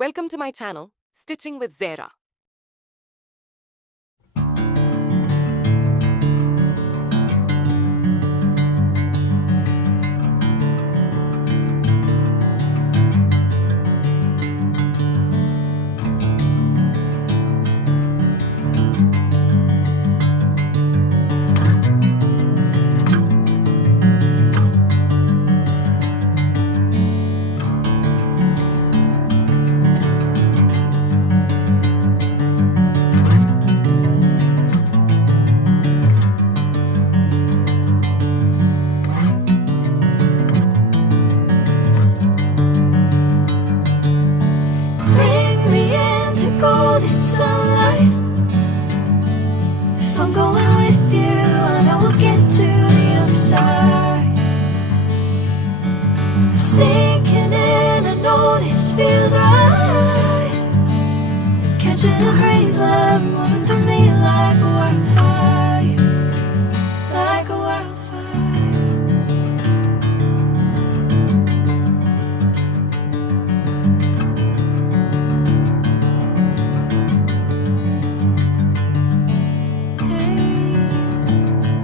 Welcome to my channel, Stitching with Zara. Bring me into golden sunlight. If I'm going with you, I know we'll get to the other side. Sinking in, I know this feels right. Catching a breeze, love moving through me like a wildfire, like a wildfire.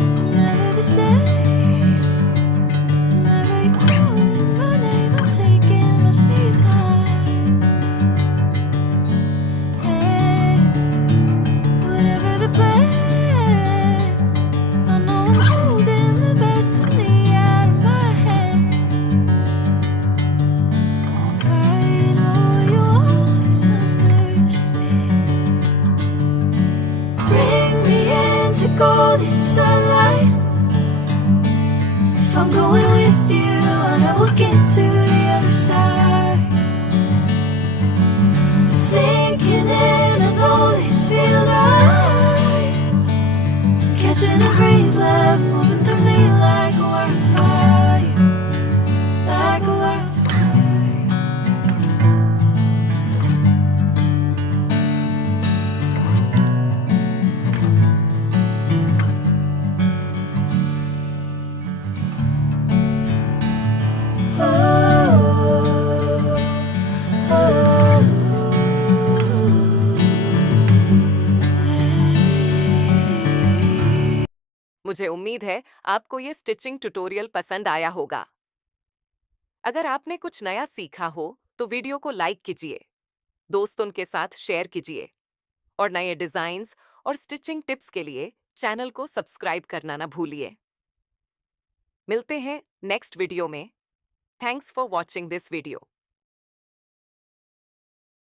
I'm never the same. Whenever you're calling my name, I'm taking my sweet time. Hey, whatever the plan, I know I'm holding the best of me out of my hand. I know you always understand. Bring me into golden sunlight. If I'm going with you, I know we'll get to the other side. Sinking in, I know this feels right. Catching a breeze, love moving through me like a wildfire, like a wildfire. मुझे उम्मीद है आपको ये stitching tutorial पसंद आया होगा। अगर आपने कुछ नया सीखा हो तो वीडियो को लाइक कीजिए, दोस्तों के साथ शेयर कीजिए और नए डिजाइन्स और स्टिचिंग टिप्स के लिए चैनल को सब्सक्राइब करना ना भूलिए। मिलते हैं नेक्स्ट वीडियो में। Thanks for watching this video.